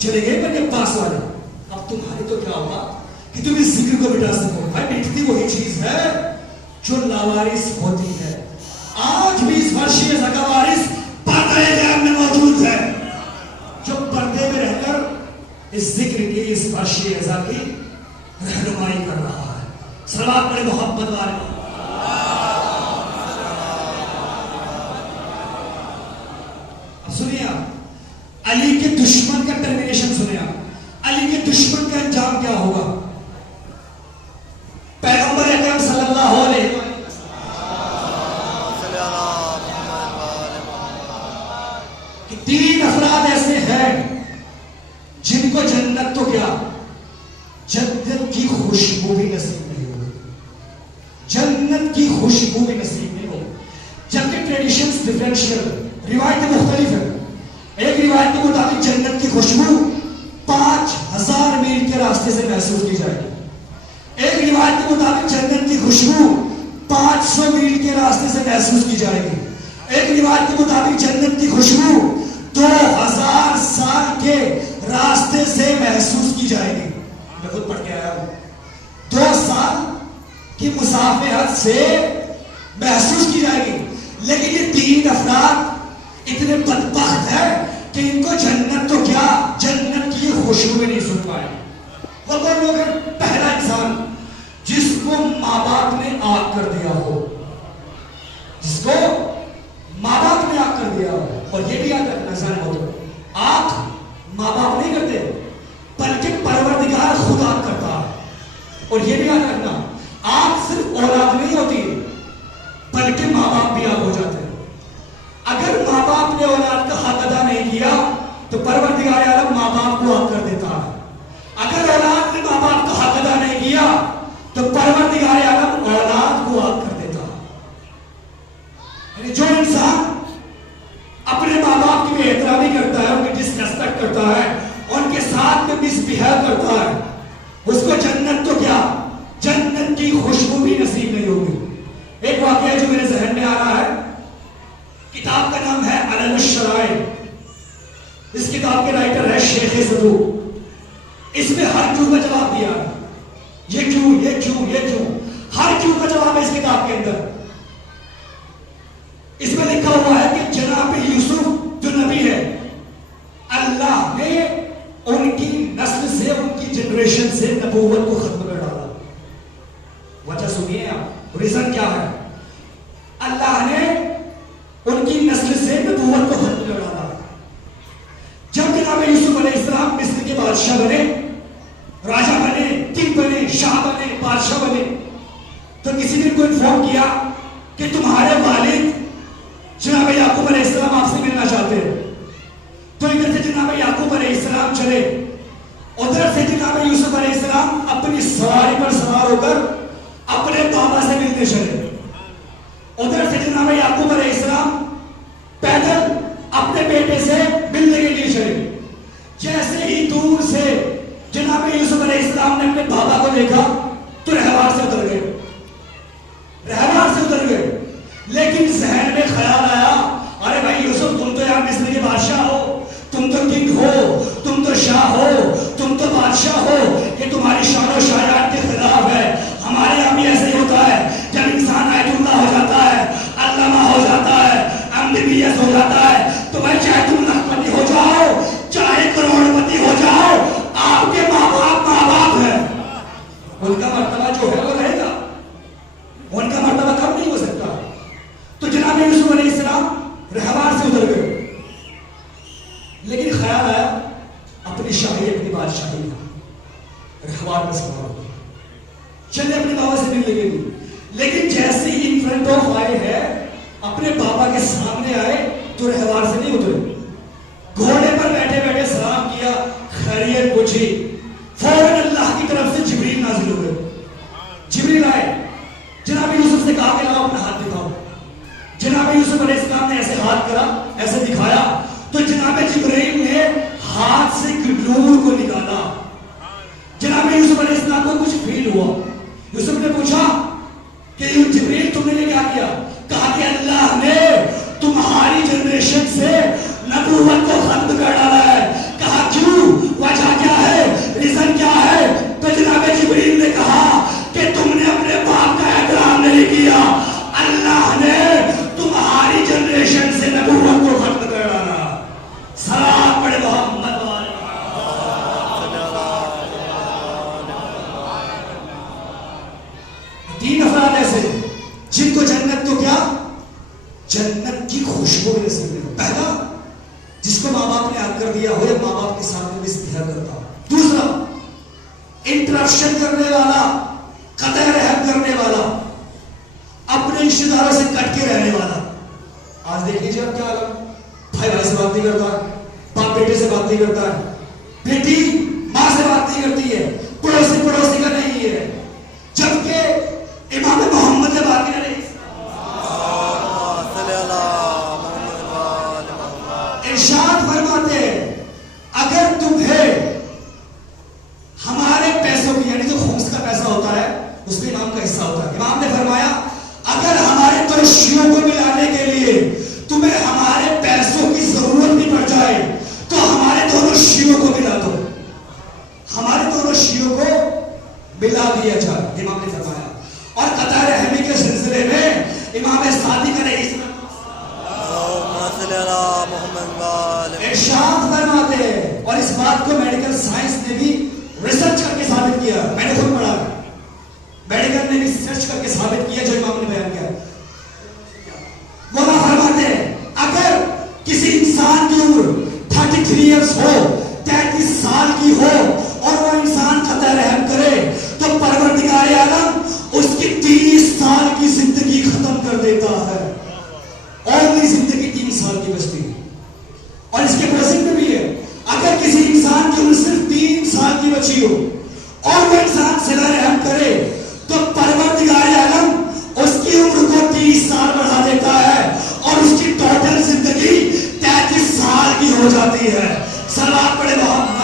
چلے گئے بنی عباس والے. اب تمہارے تو کیا ہوگا کہ تم اس ذکر کو مٹا سکو. بھائی مٹتی وہی چیز ہے جو لاوارث ہوتی ہے. آج بھی اس فرش ازا کا وارث پردے غیب میں موجود ہے جو پردے میں رہ کر اس ذکر کی اس فرش ازا کی رہنمائی کر رہا ہے. صلوات پڑھے محمد والے. اب سنیے آپ علی کے دشمن کا ٹرمینیشن سنیں. آپ علی کے دشمن کا انجام کیا ہوگا؟ پیغمبر اکرم صلی اللہ علیہ وسلم کہ 3 افراد ایسے ہیں جن کو جنت تو کیا جنت کی خوشبو بھی نصیب نہیں ہوگی. جنت کی خوشبو بھی نصیب نہیں ہوگی. جبکہ ٹریڈیشنز ڈیفرنشیل، روایتیں مختلف ہیں. ایک روایت کے مطابق جنت کی خوشبو 5000 میل کے راستے سے محسوس کی جائے گی. ایک روایت کے مطابق جنت کی خوشبو 500 میل کے راستے سے محسوس کی جائے گی. ایک روایت کے مطابق جنت کی خوشبو 2000 سال کے راستے سے محسوس کی جائے گی. میں خود پڑھ کے آیا ہوں. 2 سال کی مسافرت سے محسوس کی جائے گی. لیکن یہ 3 افراد اتنے بدبخت ہیں کہ ان کو جنت تو کیا جنت کی خوشبو بھی نہیں سن پائے. وہ کون لوگ ہیں؟ پہلا انسان جس کو ماں باپ نے آگ کر دیا ہو. جس کو ماں باپ نے آگ کر دیا ہو. اور یہ بھی یاد رکھنا انسان ہو تو آگ ماں باپ نہیں کرتے بلکہ پروردگار خدا کرتا ہے. اور یہ بھی یاد رکھنا آگ صرف اولاد نہیں ہوتی بلکہ ماں باپ بھی آگ ہو جاتے ہیں. اگر ماں باپ نے اولاد کا حق ادا نہیں کیا تو پروردگار عالم ماں باپ کو آگ کر دیتا ہے. اگر اولاد نے ماں باپ کا حق ادا نہیں کیا تو پروردگار عالم اولاد کو آگ کر دیتا ہے. یعنی جو انسان اپنے ماں باپ کی بے احترامی کرتا ہے، ان کی ڈسریسپیکٹ کرتا ہے، ان کے ساتھ میں مس بہیو کرتا ہے، اس کو جنت تو کیا جنت کی خوشبو بھی نصیب نہیں ہوگی. ایک واقعہ جو میرے ذہن میں آ رہا ہے، کتاب کا نام ہے علل الشرائع. اس کتاب کے رائٹر ہے شیخ صدوق. اس میں ہر کیوں کا جواب دیا ہے. یہ کیوں، یہ کیوں، یہ کیوں، ہر کیوں کا جواب ہے اس کتاب کے اندر. اس میں لکھا ہوا ہے کہ جناب یوسف جو نبی ہے، اللہ نے ان کی نسل سے، ان کی جنریشن سے نبوت کو ختم کر ڈالا. وجہ سنیے آپ، ریزن کیا ہے؟ اللہ نے ان کی نسل سے نبوت کو ختم کر ڈالا. جب جناب یوسف علیہ السلام مصر کے بادشاہ بنے، راجہ بنے، کنگ بنے، شاہ بنے، بادشاہ بنے، تو کسی نے کو انفارم کیا کہ تمہارے والد جناب یعقوب علیہ السلام آپ سے ملنا چاہتے ہیں. تو ادھر سے جناب یعقوب علیہ السلام چلے، ادھر سے جناب یوسف علیہ السلام اپنی سواری پر سوار ہو کر اپنے بابا سے ملنے چلے. ادھر سے جناب یعقوب علیہ السلام پیدل اپنے بیٹے سے ملنے کے لیے چلے. جیسے ہی دور سے جناب یوسف علیہ السلام نے اپنے بابا کو دیکھا تو رہوار سے اتر گئے، رہوار سے اتر گئے. لیکن ذہن میں خیال آیا، ارے بھائی یوسف تم تو یار مصر کے بادشاہ ہو، تم تو کنگ ہو، تم تو شاہ ہو، تم تو بادشاہ ہو، یہ تمہاری شان و شایات کے خلاف ہے. ہمارے یہاں بھی ایسے ہی ہوتا ہے، جب انسان آیت اللہ ہو جاتا ہے، علامہ ہو جاتا ہے، MBBS ہو جاتا ہے، تو بھائی چاہے تم لاکھپتی ہو جاؤ، چاہے کروڑ پتی ہو جاؤ، آپ کے ماں باپ ہیں. ان کا مرتبہ جو ہے وہ رہے گا، ان کا مرتبہ کم نہیں ہو سکتا. تو جناب یوسف علیہ السلام رہوار سے اتر گئے. لیکن خیال آیا اپنی شاہی، اپنی بادشاہی کا، رہوار میں سوار ہو گئے، چلے اپنے بابا سے ملنے کے لیے. لیکن جیسے ہی ان فرنٹ آف آئے ہیں، اپنے بابا کے سامنے آئے تو رہوار سے نہیں اترے، گھوڑے پر بیٹھے بیٹھے سلام کیا، خیریت پوچھی. فوراً اللہ کی طرف سے جبریل نازل ہوئے. جبریل آئے، جناب یوسف سے کہا کہ لاؤ اپنا ہاتھ دکھاؤ. جناب یوسف علیہ السلام نے ایسے ہاتھ کرا، ایسے دکھایا تو جناب جبریل نے ہاتھ سے نور کو نکالا. جناب یوسف علیہ السلام کو کچھ فیل ہوا. یوسف نے پوچھا کہ جبریل تم نے کیا کیا؟ کہا کہ اللہ نے تمہاری جنریشن سے نبوت کو ختم کر ڈالا ہے. کہا کیوں؟ 3 افراد ایسے جن کو جنت تو کیا جنت کی خوشبو بھی نصیب نہیں. پہلا جس کو ماں باپ نے یاد کر دیا ہو یا ماں باپ کے سامنے بھی استحیا کرتا ہو. دوسرا انٹرپشن کرنے والا, قطع رحم کرنے والا, اپنے رشتے داروں سے کٹ کے رہنے والا. آج دیکھ لیجیے اب کیا حال, بھائی بھائی سے بات نہیں کرتا ہے, باپ بیٹے سے بات نہیں کرتا ہے, بیٹی ماں سے بات نہیں کرتی ہے, پڑوسی پڑوسی کا نہیں ہے. جبکہ امام محمد نے بات کی نہیں. ارشاد فرماتے ہیں اگر تمہیں ہمارے پیسوں کی, یعنی جو خمس کا پیسہ ہوتا ہے اس میں امام کا حصہ ہوتا ہے, امام نے فرمایا اگر ہمارے ترشیوں کو ملانے کے لیے تمہیں ہمارے پیسوں کی ضرورت بھی پڑ جائے تو ہمارے دونوں شیعوں کو ملا دو, ہمارے دونوں شیعوں کو ملا دیا جائے, امام نے فرمایا. اور قطع رحمی کے سلسلے میں امام صادق علیہ السلام ارشاد فرماتے ہیں, اور اس بات کو میڈیکل سائنس نے بھی ریسرچ کر کے ثابت کیا, میں نے خود پڑھا, میڈیکل نے بھی ریسرچ کر کے ثابت کیا جو امام نے بیان کیا. وہ فرماتے ہیں اگر کسی انسان کی عمر 33 ایئرس ہو, 33 سال کی ہو, اور وہ انسان قطع رحم کرے تو پروردگار عالم اس کی 30 سال کی زندگی ختم کر دیتا ہے, اور بھی زندگی 3 سال کی بچتی ہے. اور اس کے پرسنگ میں بھی ہے اگر کسی انسان کی عمر صرف 3 سال کی بچی ہو اور وہ انسان صلہ رحم کرے تو پروردگار عالم اس کی عمر کو 30 سال بڑھا دیتا ہے اور اس کی ٹوٹل زندگی 33 سال کی ہو جاتی ہے. صلوات پڑھے محمد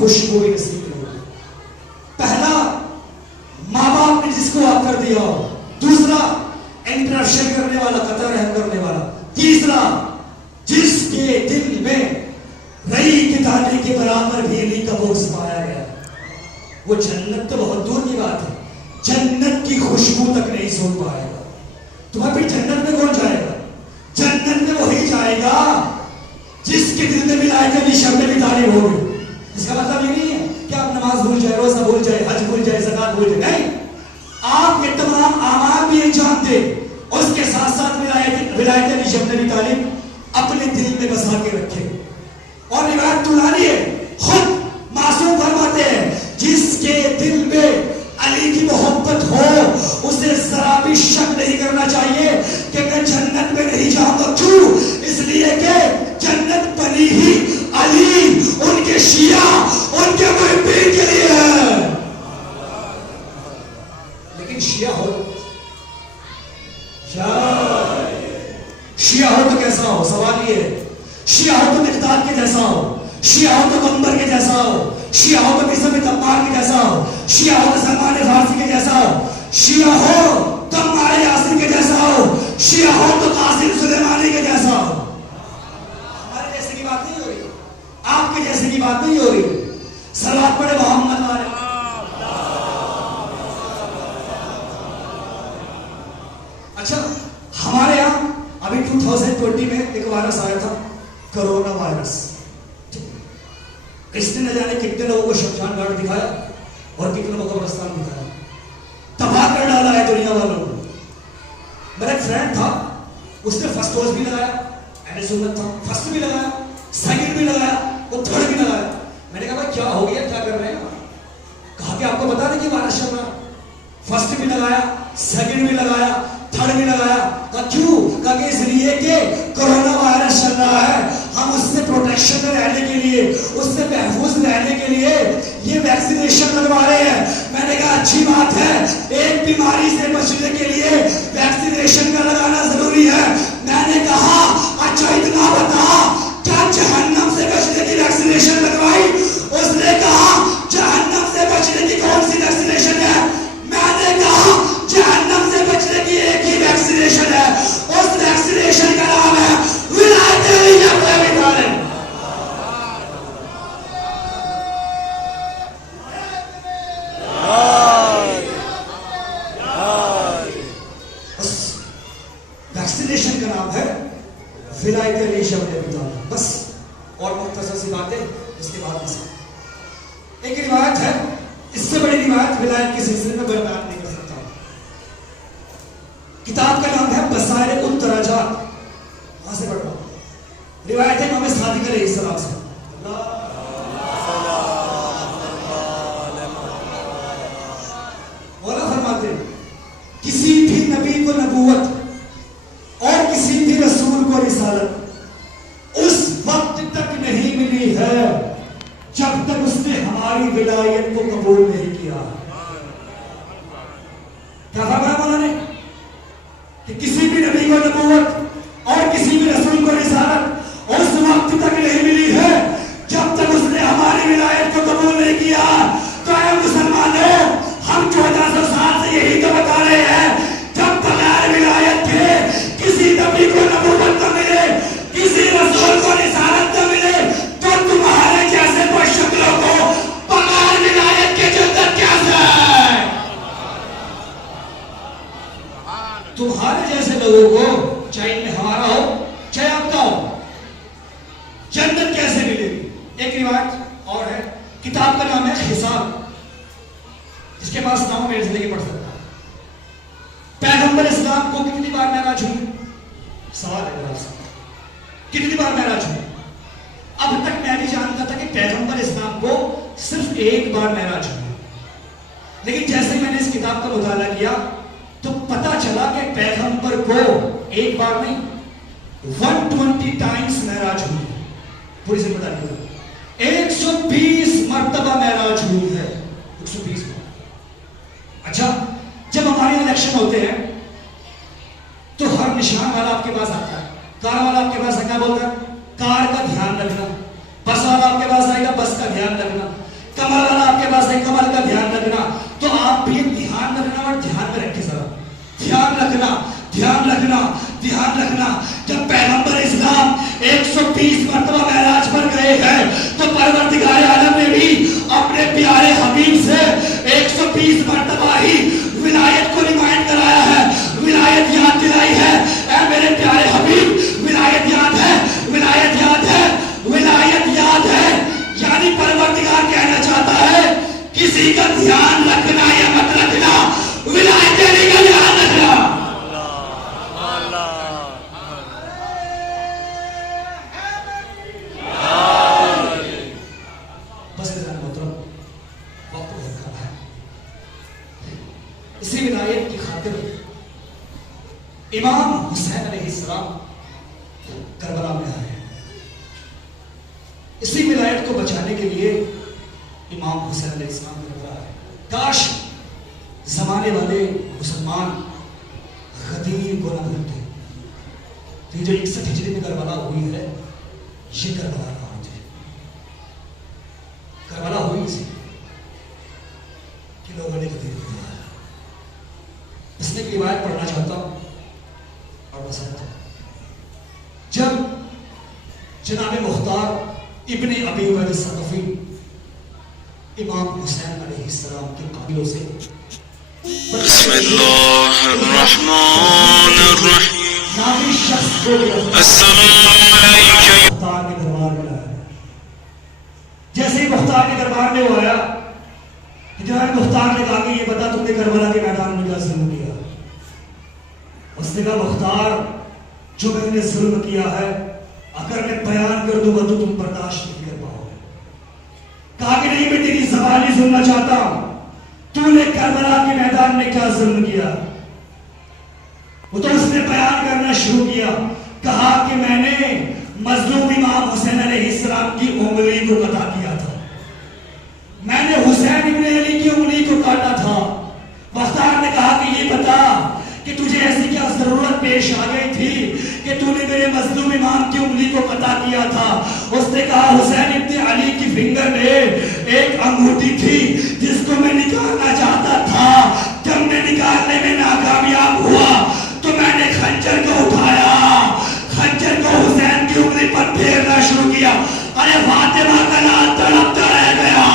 خوشبو نصیب نہیں ہوگی. پہلا ماں باپ نے جس کو آپ کر دیا, دوسرا انٹرپشن کرنے والا, قطع رحم کرنے والا, تیسرا جس کے دل میں رئی کے دانے کے برابر بھی نہیں کا بوجھ پایا گیا. وہ جنت تو بہت دور کی بات ہے, جنت کی خوشبو تک نہیں سن پائے گا. تمہیں پھر جنت میں کون جائے گا؟ جنت میں وہی جائے گا جس کے دل میں ملائکہ کی شب میں بھی تعلیم ہوگی. اس کا مطلب یہ نہیں ہے کہ آپ نماز بھول جائے, روزہ بھول جائے, حج بھول جائے, زکات بھول جائے, نہیں. آپ یہ تمام اعمال بھی انجام دیں, اس کے ساتھ ساتھ ولایت علی شبنی تعلیم اپنے دل میں بسا کے رکھے. اور روایت طولانی ہے, خود معصوم فرماتے ہیں جس کے دل میں علی کی محبت ہو اسے ذرا بھی شک نہیں کرنا چاہیے کہ میں جنت میں نہیں جاؤں گا. کیوں؟ اس لیے کہ جنت بنی ہی علی, ان کے شیعہ, ان کے محبین کے لیے ہے. لیکن شیعہ ہو تو کیسا ہو؟ سوال یہ ہے. شیعہ ہو تو مقداد کے جیسا ہو, شیعہ ہو تو قمبر کے جیسا ہو, شیعہ ہو تو بسم تمار کے جیسا ہو, شیعہ ہو تو سلمان فارسی کے جیسا ہو, شیعہ ہو تو عمار یاسر کے جیسا ہو, شیعہ ہو تو قاسم سلیمانی کے جیسا ہو. ہمارے جیسے کی بات نہیں ہو رہی, آپ کے جیسے کی بات نہیں ہو رہی. صلوات پڑھے محمد والے. اچھا, ہمارے یہاں ابھی 2020 میں ایک وائرس آیا تھا, کرونا وائرس. اس نے نہ جانے کتنے لوگوں کو شمشان گھاٹ دکھایا اور کتنے لوگوں کو قبرستان دکھایا, تباہ کر ڈالا ہے دنیا والوں کو. میرا ایک فرینڈ تھا, اس نے فرسٹ ڈوز بھی لگایا, اہل سنت تھا, فرسٹ بھی لگایا, سیکنڈ بھی لگایا, وہ تھرڈ بھی لگایا. میں نے کہا بھائی کیا ہو گیا, کیا کر رہے ہیں؟ کہا کہ آپ کو بتا دیں کہ وائرس چل رہا. فرسٹ بھی لگایا, سیکنڈ بھی لگایا, تھرڈ بھی لگایا. کہا کیوں؟ کہا کہ اس لیے کہ کورونا وائرس چل رہا ہے, ہم اس سے پروٹیکشن میں رہنے کے لیے, اس سے محفوظ رہنے کے لیے یہ ویکسینیشن لگوا رہے ہیں. میں نے کہا اچھی بات ہے, ایک بیماری سے بچنے کے لیے ویکسینیشن کا لگانا ضروری ہے. میں نے کہا اچھا اتنا بتا, کیا جہنم سے بچنے کی ویکسینیشن لگوائی؟ اس نے کہا جہنم سے بچنے کی کون سی ویکسینیشن ہے؟ میں نے کہا جہنم سے بچنے کی ایک ہی ویکسینیشن ہے, اس ویکسینیشن کا نام ہے ولایت علی شبنی تعلیم. ایک روایت ہے، اس سے بڑی روایت ولایت کے سلسلے میں بیان نہیں کر سکتا. کتاب کا نام ہے بصائر الدرجات، وہاں سے پڑھ رہا ہوں. روایت ہے امام صادق علیہ السلام سے. مولا فرماتے ہیں کسی بھی نبی کو نبوت اور کسی بھی رسول کو رسالت اس وقت تک نہیں ملی ہے جب تک اس نے ہماری ولایت کو قبول نہیں کیا. کیا فرمایا مولا نے کہ کسی بھی نبی کو نبوت اور کسی بھی رسول کو رسالت اس وقت تک نہیں ملی ہے جب تک اس نے ہماری ولایت کو قبول نہیں کیا. تو اے مسلمانوں، ہم 1400 سال سے یہی تو بتا رہے ہیں، جب بغیر ولایت کے کسی نبی کو نبوت نہ ملے، کسی رسول کو رسالت نہ ملے، تو تمہارے جیسے کوئی شکلوں کو بغیر ولایت کے جنت کیسے ہے؟ تمہارے جیسے لوگوں کو چاہے ان میں ہمارا ہو چاہے آپ کا ہو، جنت کیسے ملے گی؟ ایک روایت اور ہے، کتاب کا نام ہے حساب، جس کے پاس نام میرے زندگی پڑھ سکتا ہے. پیغمبر اسلام کو کتنی بار معراج ہوئی؟ سوال ہے میرا سے، کتنی بار معراج ہوئی؟ اب تک میں بھی جانتا تھا کہ پیغمبر اسلام کو صرف ایک بار معراج ہوئی، لیکن جیسے میں نے اس کتاب کا مطالعہ کیا تو پتا چلا کہ پیغمبر کو ایک بار نہیں 120 ٹائمز معراج ہوئی ہے. پوری ذمہ داری 120 مرتبہ معراج ہوئی ہے. 120 بار. اچھا، جب ہمارے الیکشن ہوتے ہیں تو ہر نشان والا آپ کے پاس آتا ہے، کار والا آپ کے پاس کیا بولتا ہے؟ کار کا دھیان رکھنا. بس والا آپ کے پاس آئے گا، بس کا دھیان رکھنا. کمر والا آپ کے پاس آئے گا، کمر کا دھیان رکھنا. تو آپ بھی دھیان رکھنا، اور دھیان میں رکھے ذرا، دھیان رکھنا، دھیان رکھنا، دھیان رکھنا. جب پیغمبر اسلام 120 مرتبہ معراج پر گئے ہیں تو پروردگار عالم نے بھی اپنے پیارے حبیب سے 120 مرتبہ ہی ولایت کو ریمائنڈ کرایا ہے، ولایت یاد دلائی ہے. اے میرے پیارے حبیب، ولایت یاد ہے، ولایت یاد ہے، ولایت یاد ہے. یعنی پروردگار کہنا چاہتا ہے کسی کا دھیان رکھنا یا مت رکھنا، ولایت دینے کا دھیان رکھنا. اسی ولایت کی خاطر امام حسین علیہ السلام کربلا میں آئے. اسی ولایت کو بچانے کے لیے امام حسین علیہ السلام کربلا آئے. کاش زمانے والے مسلمان غدیر کو نہ بھولتے. یہ جو 61 ہجری میں کربلا ہوئی ہے، یہ کربلا کہاں تھے؟ کربلا ہوئی اسی کہ لوگوں نے غدیر کو دیا. اس میں ایک روایت پڑھنا چاہتا ہوں اور پسند ہے. جب جناب مختار ابن ابی عبید الثقفی امام حسین علیہ السلام کے قابلوں سے بسم اللہ الرحمن الرحیم نامی شخص کو السلام علیکم مختار کے دربار میں لایا. جیسے ہی مختار کے دربار میں وہ آیا، جناب مختار نے کہا کہ یہ بتا تم نے کربلا کے میدان میں کیا ظلم کیا؟ اس نے کہا مختار، جو میں نے ظلم کیا ہے اگر میں بیان کر دوں گا تو تم برداشت نہیں کر پاؤ گے. کہا کہ نہیں، میں تیری زبانی سننا چاہتا ہوں، تو نے کربلا کے میدان میں کیا ظلم کیا؟ وہ تو اس نے بیان کرنا شروع کیا. کہا کہ میں نے مظلوم امام حسین علیہ السلام کی انگلی کو قطع کیا تھا، میں نے حسین ابن علی کی انگلی کو کاٹا تھا. مختار نے کہا کہ یہ بتا کہ تجھے ایسی کیا ضرورت پیش آ گئی تھی کہ تو نے میرے مظلوم امام کی انگلی کو قطع کیا تھا؟ اس نے کہا حسین ابن علی کی فنگر میں ایک انگوٹھی تھی جس کو میں نکالنا چاہتا تھا. جب میں نکالنے میں ناکامیاب ہوا تو میں نے خنجر کو اٹھایا، خنجر کو حسین کی انگلی پر پھیرنا شروع کیا. ارے فاطمہ کا لال تڑپتا رہ گیا،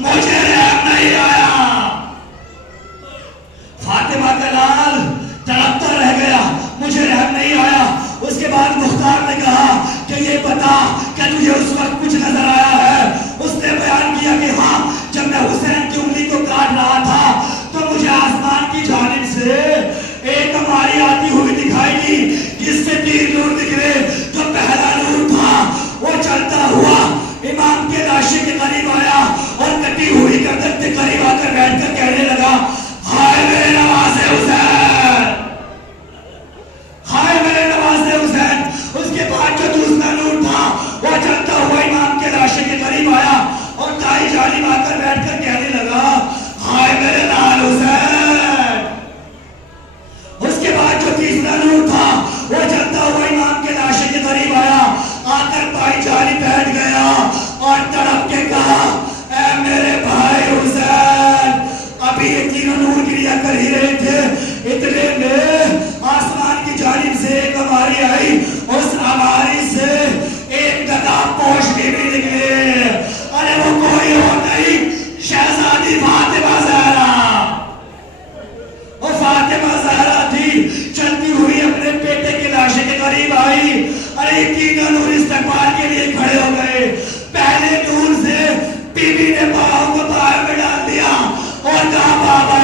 مجھے رحم نہیں آیا. فاطمہ کا لال تڑپتا رہ گیا، مجھے رحم نہیں آیا. اس کے بعد مختار نے کہا کہ یہ بتا کہ تجھے اس وقت کچھ نظر آیا ہے؟ اس نے بیان بیٹھ کر کہنے لگا ہائے میرے لال حسین. اس کے بعد جو تیسرا نور تھا وہ جلتا ہوا امام کے لاشے کے قریب آیا, آ کر بھائی جانی بیٹھ گیا اور تڑپ کے کہا اے میرے بھائی حسین. ابھی یہ تینوں نور گریا کر ہی رہے تھے, اتنے میں آسمان کی جانب سے ایک ہماری آئی, اس ہماری سے ایک گدا پوش بھی نکلے. ارے وہ کوئی اور نہیں, شہزادی فاطمہ زہرا. وہ فاطمہ زہرا تھی, چلتی ہوئی اپنے بیٹے کے لاشے کے قریب آئی. ارے تینوں نور استقبال کے لیے کھڑے ہو گئے. پہلے نور سے بی بی نے باہوں کو باہر میں ڈال دیا اور کہا بابا